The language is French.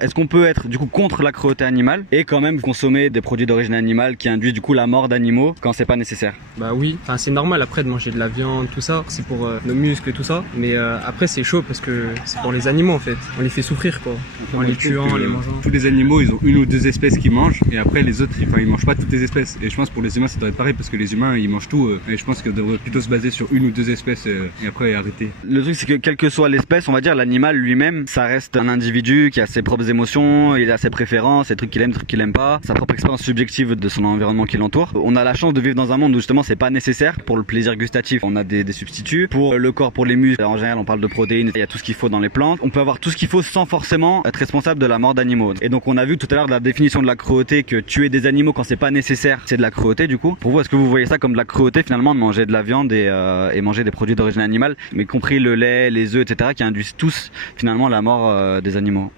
Est-ce qu'on peut être du coup contre la cruauté animale et quand même consommer des produits d'origine animale qui induisent du coup la mort d'animaux quand c'est pas nécessaire? Bah oui, enfin c'est normal après de manger de la viande, tout ça, c'est pour nos muscles et tout ça, mais après c'est chaud parce que c'est pour les animaux en fait, on les fait souffrir quoi, en les tuant, en les mangeant. Tous les animaux ils ont une ou deux espèces qu'ils mangent et après les autres ils mangent pas toutes les espèces et je pense pour les humains ça doit être pareil parce que les humains ils mangent tout et je pense qu'on devrait plutôt se baser sur une ou deux espèces et après arrêter. Le truc c'est que quelle que soit l'espèce, on va dire l'animal lui-même, ça reste un individu qui a ses propres émotions, il a ses préférences, ses trucs qu'il aime, des trucs qu'il aime pas, sa propre expérience subjective de son environnement qui l'entoure. On a la chance de vivre dans un monde où justement c'est pas nécessaire. Pour le plaisir gustatif, on a des substituts. Pour le corps, pour les muscles, en général on parle de protéines, il y a tout ce qu'il faut dans les plantes. On peut avoir tout ce qu'il faut sans forcément être responsable de la mort d'animaux. Et donc on a vu tout à l'heure de la définition de la cruauté que tuer des animaux quand c'est pas nécessaire, c'est de la cruauté du coup. Pour vous, est-ce que vous voyez ça comme de la cruauté finalement de manger de la viande et manger des produits d'origine animale, mais y compris le lait, les œufs, etc., qui induisent tous finalement la mort des animaux?